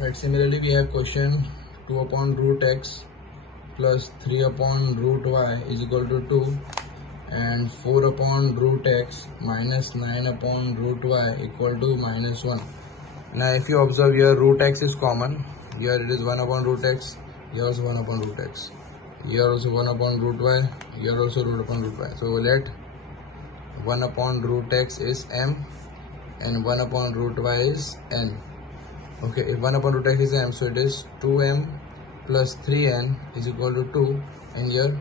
Right, similarly we have question 2 upon root x plus 3 upon root y is equal to 2 and 4 upon root x minus 9 upon root y equal to minus 1. Now if you observe here, root x is common. Here it is 1 upon root x, here also 1 upon root x, here also 1 upon root y, here also root upon root y. So let 1 upon root x is m and 1 upon root y is n. Okay, if 1 upon root x is m, so it is 2m plus 3n is equal to 2, and here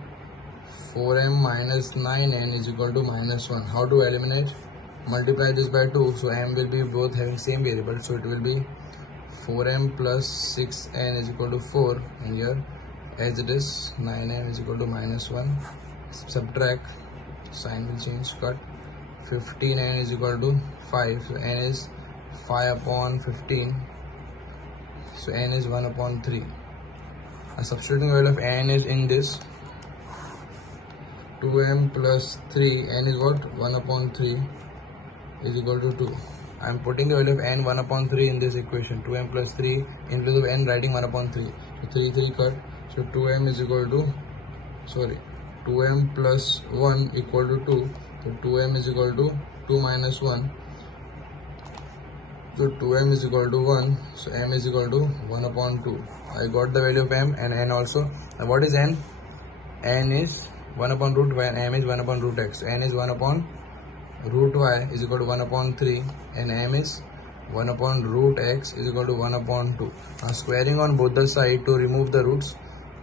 4m minus 9n is equal to minus 1. How to eliminate? Multiply this by 2, so m will be both having same variable, so it will be 4m plus 6n is equal to 4, and here as it is 9n is equal to minus 1. Subtract, sign will change, cut. 15n is equal to 5, so n is 5 upon 15, so n is 1 upon 3. Substituting value of n is in this 2m plus 3, n is what? 1 upon 3 is equal to 2. I am putting the value of n 1 upon 3 in this equation. 2m plus 3 in place of n writing 1 upon 3. So 3 cut. So 2m is equal to, 2m plus 1 equal to 2. So 2m is equal to 2 minus 1. So 2m is equal to 1. So m is equal to 1 upon 2. I got the value of m and n also. Now what is n? N is 1 upon root y and m is 1 upon root x. So n is 1 upon root y is equal to 1 upon 3 and m is 1 upon root x is equal to 1 upon 2. Now squaring on both the side to remove the roots.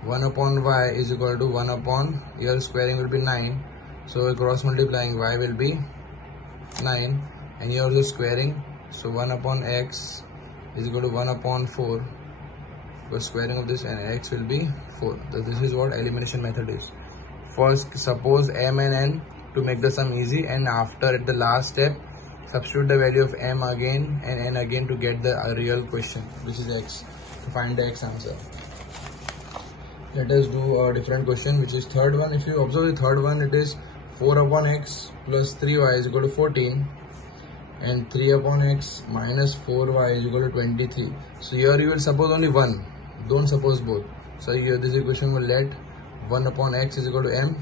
1 upon y is equal to 1 upon, here squaring will be 9. So cross multiplying, y will be 9, and here also squaring. So 1 upon x is equal to 1 upon 4. Because squaring of this, and x will be 4. So this is what elimination method is. First suppose m and n to make the sum easy, and after at the last step substitute the value of m again and n again to get the real question, which is x, to find the x answer. Let us do a different question, which is third one. If you observe the third one, it is 4 upon x plus 3y is equal to 14 and 3 upon x minus 4y is equal to 23. So here you will suppose only one, don't suppose both. So here this equation will let 1 upon x is equal to m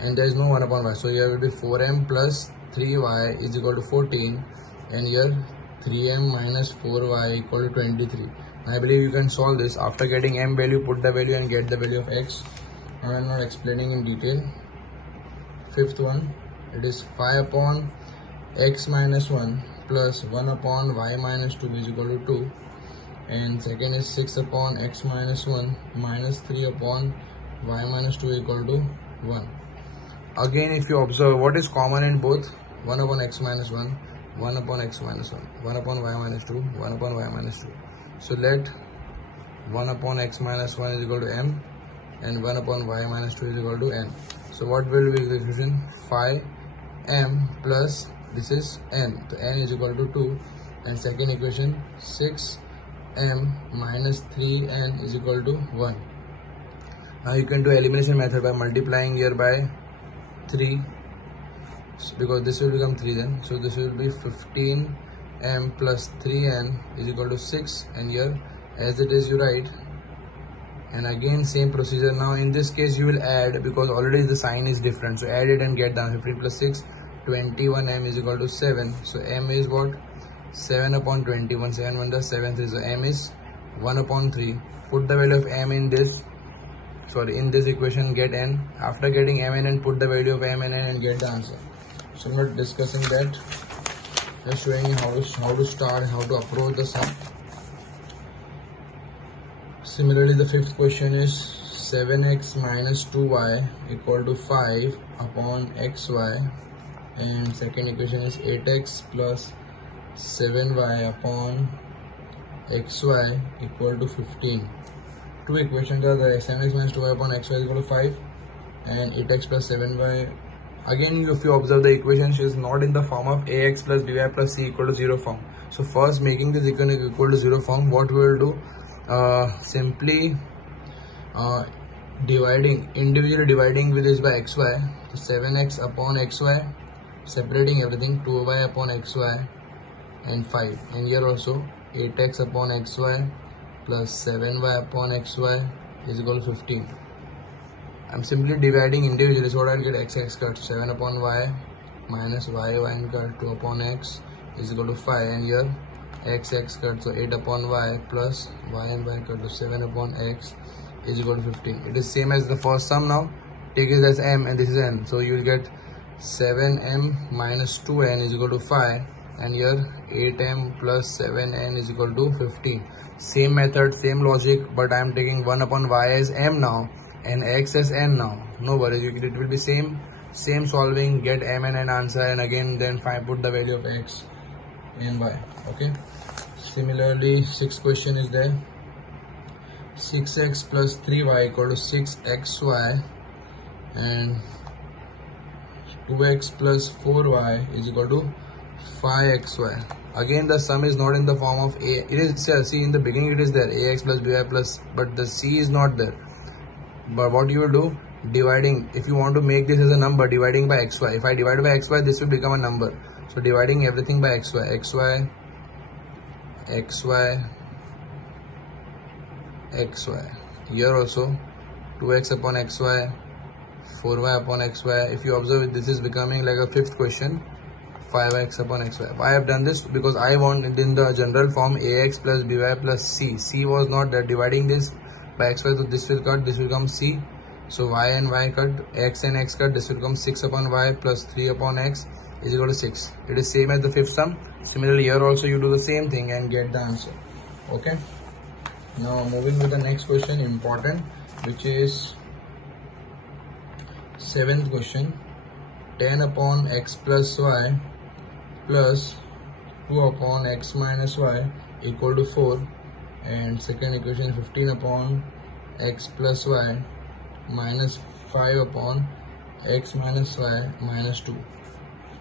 and there is no 1 upon y. So here will be 4m plus 3y is equal to 14 and here 3m minus 4y equal to 23. I believe you can solve this. After getting m value, put the value and get the value of x. I am not explaining in detail. Fifth one, it is 5 upon x minus 1 plus 1 upon y minus 2 is equal to 2, and second is 6 upon x minus 1 minus 3 upon y minus 2 equal to 1. Again, if you observe what is common in both, 1 upon x minus 1, 1 upon x minus 1, 1 upon y minus 2, 1 upon y minus 2. So let 1 upon x minus 1 is equal to m and 1 upon y minus 2 is equal to n. So what will be the equation? 5m plus this is n. So n is equal to 2, and second equation 6m minus 3n is equal to 1. Now you can do elimination method by multiplying here by 3, because this will become 3 then. So this will be 15m plus 3n is equal to 6, and here as it is you write, and again same procedure. Now in this case you will add, because already the sign is different, so add it and get down. 15 plus 6, 21m is equal to 7. So m is what? 7 upon 21, 7 1 the 7 3, so m is 1 upon 3. Put the value of m in this, in this equation, get n. After getting m and n, put the value of m and n and get the answer. So I'm not discussing that, just showing you how to start, how to approach the sum. Similarly, the fifth question is 7x minus 2y equal to 5 upon xy, and second equation is 8x plus 7y upon xy equal to 15. Two equations are there, 7x minus 2y upon xy is equal to 5 and 8x plus 7y. Again, if you observe the equation, she is not in the form of ax plus by plus c equal to 0 form. So first, making this equation equal to 0 form, what we will do? Simply individually dividing with this by xy. So 7x upon xy, separating everything, 2y upon xy and 5, and here also 8x upon xy plus 7y upon xy is equal to 15. I'm simply dividing individually, so I'll get x cut 7 upon y minus y cut 2 upon x is equal to 5, and here x cut, so 8 upon y plus y cut to 7 upon x is equal to 15. It is same as the first sum. Now take it as m and this is n, so you will get 7m minus 2n is equal to 5, and here 8m plus 7n is equal to 15. Same method, same logic, but I am taking 1 upon y as m now and x as n now. No worries, it will be same solving, get m and n answer, and again then put the value of x and y. Okay. Similarly, sixth question is there. 6x plus 3y equal to 6xy, and 2x plus 4y is equal to 5xy. Again, the sum is not in the form of a. It is, see, in the beginning it is there, ax plus by plus, but the c is not there. But what you will do, dividing, if you want to make this as a number, dividing by xy. If I divide by xy, this will become a number. So dividing everything by xy, xy, here also 2x upon xy, 4y upon xy. If you observe it, this is becoming like a fifth question, 5x upon xy. Why I have done this? Because I want it in the general form ax plus by plus c was not there. Dividing this by xy, so this will cut, this will become c, so y and y cut, x and x cut, this will become 6 upon y plus 3 upon x is equal to 6. It is same as the fifth sum. Similarly, here also you do the same thing and get the answer. Okay. Now moving to the next question, important, which is seventh question. 10 upon x plus y plus 2 upon x minus y equal to 4, and second equation 15 upon x plus y minus 5 upon x minus y minus 2.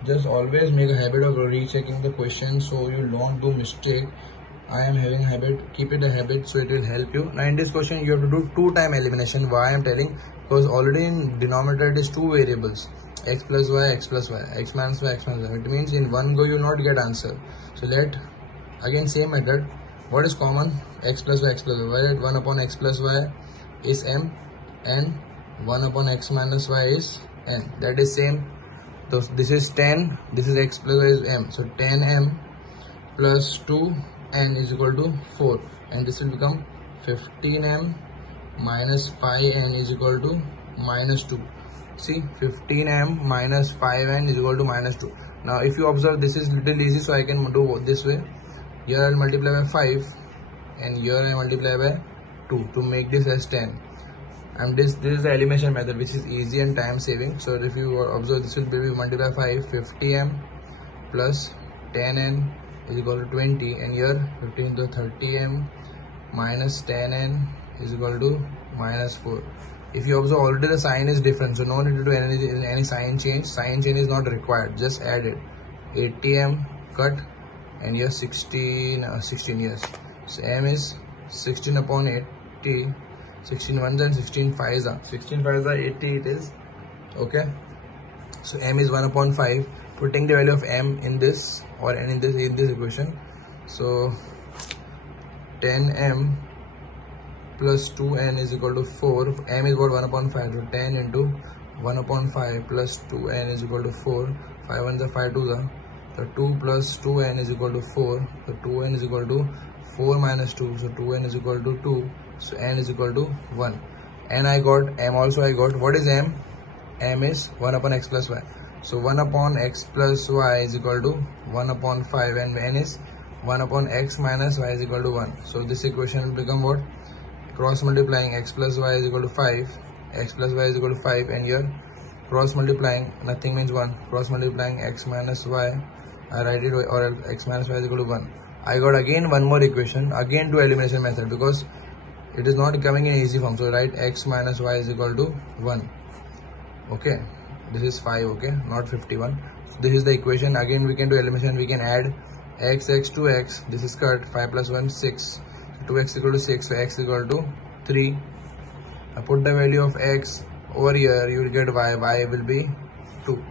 Just always make a habit of rechecking the question so you don't do mistake. I am having a habit, keep it a habit, so it will help you. Now in this question you have to do 2-time elimination. Why I am telling? Because already in denominator it is 2 variables, x plus y, x minus y, x minus y. It means in one go you will not get answer. So let, again same method. What is common? X plus y, 1 upon x plus y is m, and 1 upon x minus y is n. That is same. So this is 10, this is x plus y is m. So 10m plus 2n is equal to 4, and this will become 15m minus 5n is equal to minus 2. See, 15m minus 5n is equal to minus 2. Now if you observe, this is little easy, so I can do this way. Here I will multiply by 5 and here I multiply by 2 to make this as 10. And this is the elimination method, which is easy and time saving. So if you observe, this will be multiply 5, 50m plus 10n is equal to 20, and here 15 to 30m minus 10n is equal to minus 4. If you observe, already the sign is different, so no need to do any sign change. Sign change is not required, just add it. 80m cut, and here 16 years. So m is 16 upon 80. 16 ones and 16 fives are 80 it is. Okay, so m is 1 upon 5. Putting the value of m in this or n in this equation, so 10m plus 2n is equal to 4. M is what? 1 upon 5. So 10 into 1 upon 5 plus 2n is equal to 4. 5 ones are 5 twos are. So 2 plus 2n is equal to 4. So 2n is equal to 4 minus 2. So 2n is equal to 2. So n is equal to 1. N I got, m also I got. What is m? M is 1 upon x plus y. So 1 upon x plus y is equal to 1 upon 5, and n is 1 upon x minus y is equal to 1. So this equation will become what? Cross multiplying x plus y is equal to 5, x plus y is equal to 5, and here cross multiplying, nothing means 1. Cross multiplying x minus y, I write it, or x minus y is equal to 1. I got again one more equation, again to elimination method, because it is not coming in easy form. So write x minus y is equal to 1. Okay, this is 5, okay, not 51. So this is the equation. Again we can do elimination, we can add x to x, this is cut, 5 plus 1 6, 2x equal to 6, so x equal to 3. I put the value of x over here, you will get y will be 2.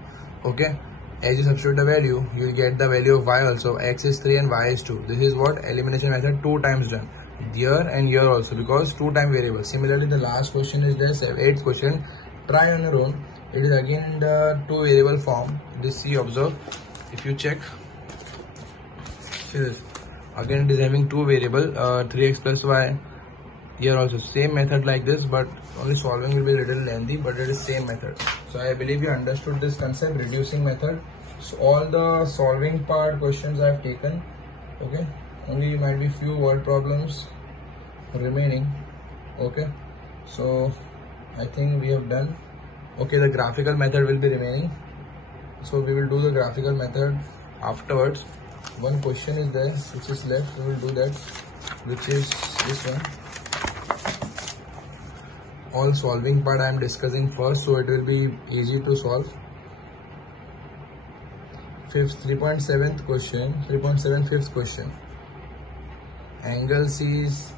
Okay, as you substitute the value, you will get the value of y also. X is 3 and y is 2. This is what? Elimination method 2 times done. here and here also, because two time variable. Similarly, the last question is there, 8th question. Try on your own. It is again in the two variable form. This see, observe. If you check, see this. Again, it is having two variable, 3x plus y. Here also same method like this, but only solving will be a little lengthy, but it is same method. So I believe you understood this concept, reducing method. So all the solving part questions I have taken. Okay, only might be few word problems remaining. Okay, so I think we have done. Okay, the graphical method will be remaining, so we will do the graphical method afterwards. One question is there which is left, we will do that, which is this one. All solving part I am discussing first, so it will be easy to solve. 3.7th question, 3.7 fifth question. Angle C is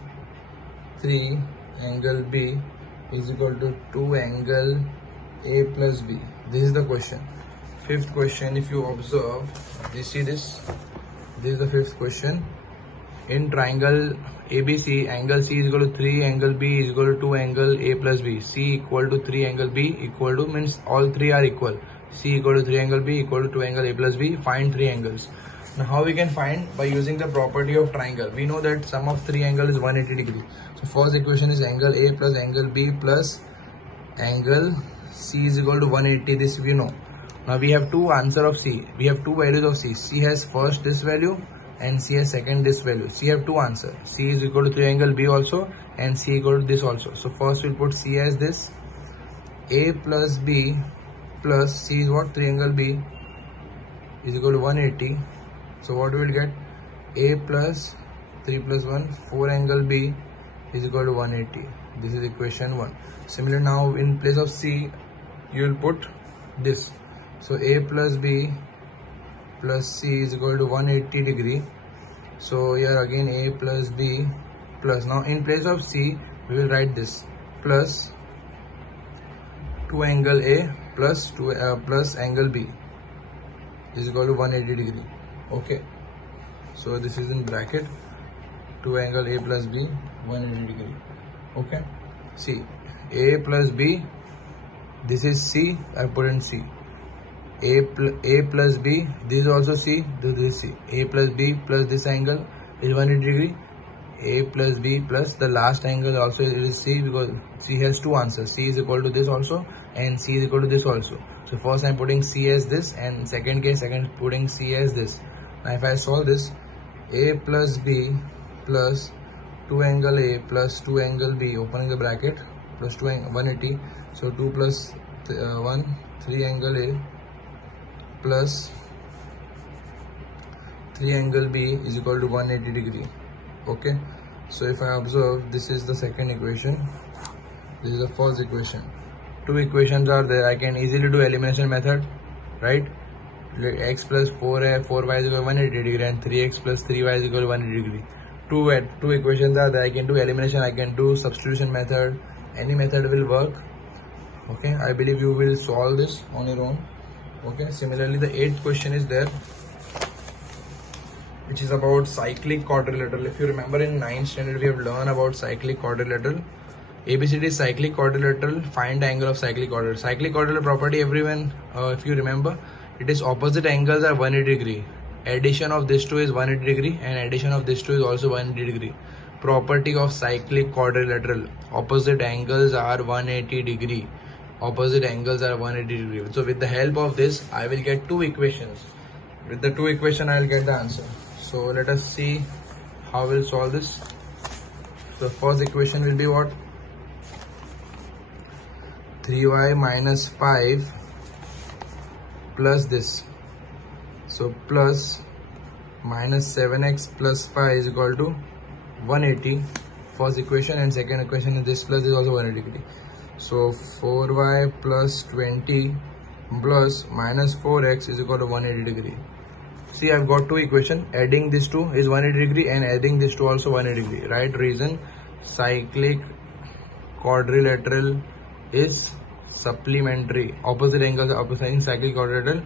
3, angle B is equal to 2 angle A plus B. This is the question. Fifth question, if you observe, you see this is the fifth question. In triangle ABC, angle C is equal to 3, angle B is equal to 2 angle A plus B. C equal to 3 angle B equal to, means all three are equal. C equal to 3 angle B equal to 2 angle A plus B. Find three angles. Now how we can find? By using the property of triangle. We know that sum of three angles is 180 degree. So first equation is angle A plus angle B plus angle C is equal to 180. This we know. Now we have two answer of C. We have two values of C. C has first this value and C has second this value. C have two answer. C is equal to 3 angle B also and C equal to this also. So first we'll put C as this. A plus B plus C is what? 3 angle B is equal to 180. So what we will get? A plus 3 plus 1, 4 angle B is equal to 180. This is equation 1. Similarly, now in place of C, you will put this. So A plus B plus C is equal to 180 degree. So here again A plus B plus, now in place of C, we will write this, plus 2 angle A plus plus angle B is equal to 180 degree. Okay, so this is in bracket, 2 angle A plus B 180 degree. Okay, see, A plus B, this is C, I put in C. A plus B, this is also C, this is C. A plus B plus this angle is 180 degree. A plus B plus the last angle also is C, because C has two answers. C is equal to this also and C is equal to this also. So first I am putting C as this, and second case putting C as this. Now if I solve this, A plus B plus 2 angle A plus 2 angle B, opening the bracket, plus 2 180. So 2 plus 1, 3 angle A plus 3 angle B is equal to 180 degree. Okay, so if I observe, this is the second equation, this is the first equation. Two equations are there. I can easily do elimination method, right? X plus 4y is equal to 180 degree and 3x plus 3y is equal to 180 degree. Two equations are there. I can do elimination, I can do substitution method. Any method will work. Okay, I believe you will solve this on your own. Okay, similarly the 8th question is there, which is about cyclic quadrilateral. If you remember, in 9th standard we have learned about cyclic quadrilateral. ABCD is cyclic quadrilateral. Find the angle of cyclic quadrilateral. Cyclic quadrilateral property, everyone, if you remember, it is opposite angles are 180 degree. Addition of this two is 180 degree and addition of this two is also 180 degree. Property of cyclic quadrilateral, opposite angles are 180 degree. Opposite angles are 180 degree. So with the help of this, I will get two equations. With the two equations, I will get the answer. So let us see how we'll solve this. The first equation will be what? 3y minus 5 plus this. So plus minus 7x plus 5 is equal to 180. First equation, and second equation is this plus is also 180 degree. So 4y plus 20 plus minus 4x is equal to 180 degree. See, I've got two equations. Adding this two is 180 degree and adding this two also 180 degree. Right reason, cyclic quadrilateral is supplementary. Opposite angles are opposite. In cyclic quadrilateral,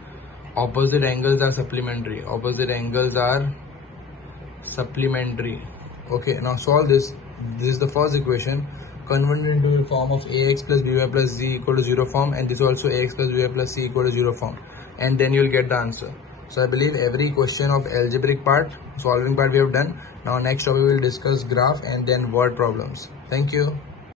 opposite angles are supplementary. Opposite angles are supplementary. Okay, now solve this. This is the first equation. Convert it into the form of ax plus by plus z equal to 0 form, and this is also ax plus by plus c equal to 0 form, and then you'll get the answer. So I believe every question of algebraic part, solving part we have done. Now next topic we will discuss graph and then word problems. Thank you.